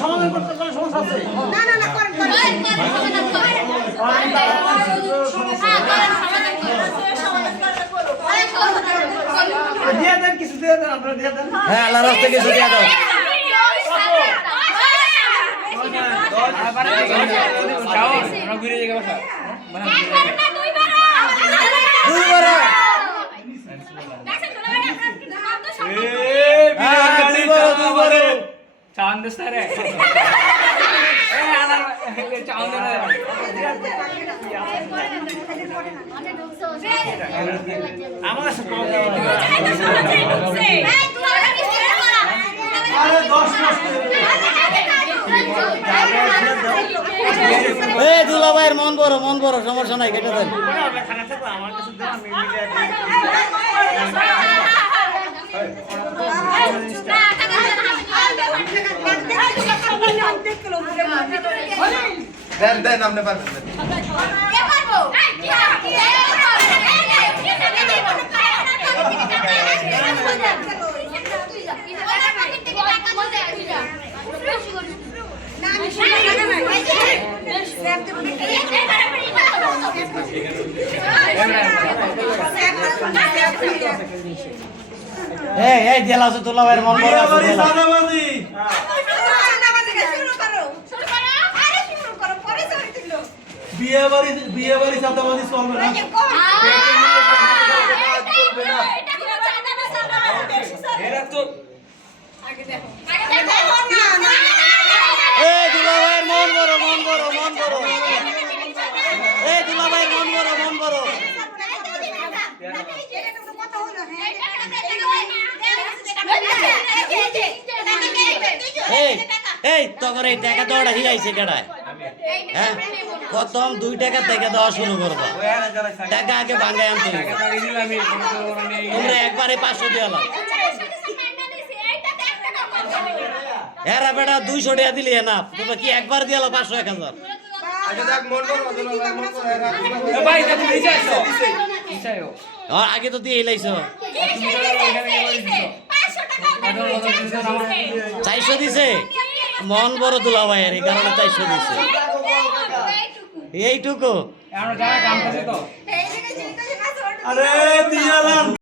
সমাধান করতে সমস্যা আছে হ্যাঁ আল্লাহর রাস্তায় কিছু দিয়ে দাও দুলাভাইয়ের মন বড় সমস্যা নাই কেটে দেন দেন আপনি পারবেন এই জেলা আছে দুলাভাইয়ের মন বড় আছে বিয়ে বাড়ি সাদাবাদি চলবে না দুলাভাইয়ের মন বড় এই দুলাভাইয়ের মন বড় এই তখন এই টাকা দেওয়াটা হিরাইছে কেডায় হ্যাঁ প্রথম 2 টাকা থেকে দেওয়া শুরু করবা টাকা আগে ভাঙায় আনতে তোমরা একবারে 500 দিয়ে লাও এরা বেটা 200 টাকা দিলি না তোমরা কি একবার দিয়ে লাও 500 1000 আগে তো দিয়ে লাইছো 400 দিছে মন বড় দুলাভাইয়ের এই কারণে 400 দিছে এইটুকু আরে